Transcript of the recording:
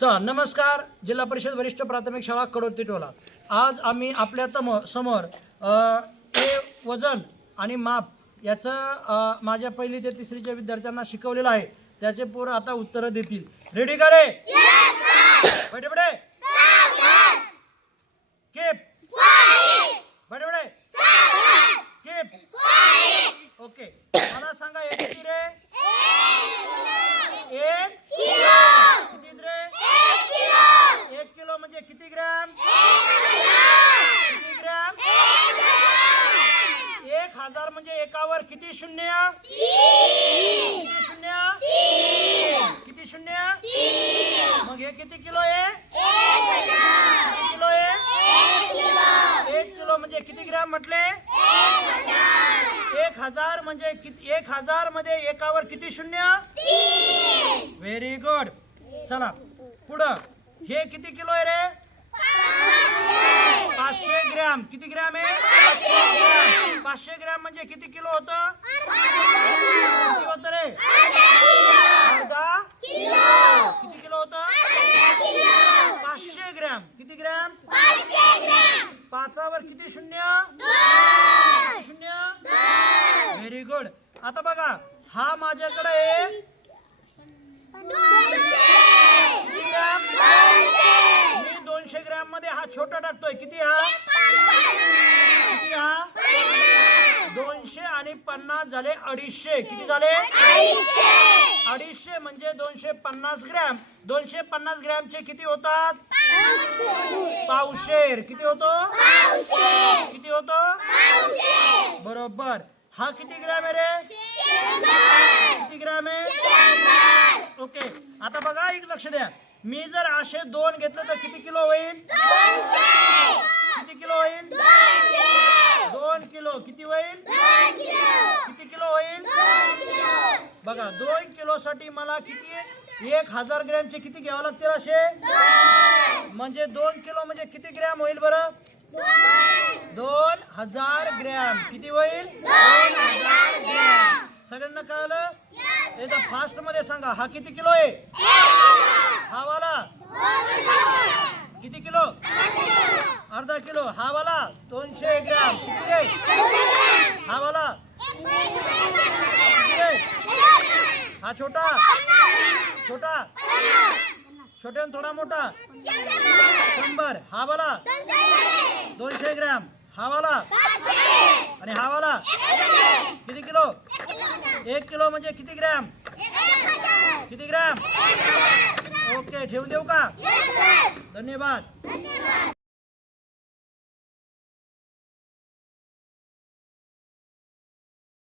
चला नमस्कार. जिल्हा परिषद वरिष्ठ प्राथमिक शाळा कडोती टोला. आज आम्ही आपल्या तम समोर हे वजन आणि माप याचं माझ्या पहिली ते तिसरीच्या विद्यार्थ्यांना शिकवलेलं आहे. त्याचे पोरं आता उत्तरं देतील. रेडी का रे? बडे बडे. केप बडे बडे. केप ओके मला सांगा किती रे? एक किती रे एक किलो म्हणजे किती ग्रॅम किती ग्रॅम एक हजार म्हणजे एकावर किती शून्य? किती शून्य? किती शून्य? मग हे किती किलो आहे? किलो आहे? एक किलो. म्हणजे किती ग्रॅम म्हटले? एक हजार. म्हणजे एक हजारमध्ये एकावर किती शून्य? व्हेरी गुड चला पुढं. हे किती किलो आहे रे? पाचशे ग्रॅम? किती ग्रॅम आहे? पाचशे ग्रॅम. पाचशे ग्रॅम म्हणजे किती किलो होतं? किती होत रे? अर्धा किती किलो होतं? पाचशे ग्रॅम. किती ग्रॅम? पाचावर किती शून्य? किती शून्य? व्हेरी गुड आता बघा हा माझ्याकडे आहे किती ग्रॅम मी दोनशे मध्ये हा छोटा टाकतोय. किती हा? किती हा? दोनशे आणि पन्नास झाले अडीचशे. किती झाले? अडीचशे म्हणजे दोनशे पन्नास ग्रॅम. दोनशे पन्नास ग्रॅमचे किती होतात? पावशेर. किती होतो? किती होतो? बरोबर. हा किती ग्रॅम आहे रे? किती ग्रॅम आहे? ओके. आता बघा एक लक्ष द्या. मी जर असे दोन घेतले तर किती किलो होईल? किती किलो होईल? दोन किलो. किती होईल? किती किलो होईल? बघा दोन किलो साठी मला किती? एक हजार ग्रॅमचे किती घ्यावं लागतील असे? म्हणजे दोन किलो म्हणजे किती ग्रॅम होईल बरं? दोन! हजार ग्रॅम. किती होईल? दोन हजार ग्रॅम. सगळ्यांना कळलं? एकदा फास्टमध्ये सांगा हा किती किलो आहे? हा वाला? किती किलो? अर्धा किलो. हा वाला? दोनशे ग्रॅम. किती रे? हा वाला? किती रे? हा छोटा? छोटा? छोट्यान थोडा मोठा? शंभर. हा वाला? दोनशे ग्रॅम. हा वाला? आणि हा वाला? किती किलो? एक किलो म्हणजे किती ग्रॅम? ठेवून देऊ का? धन्यवाद.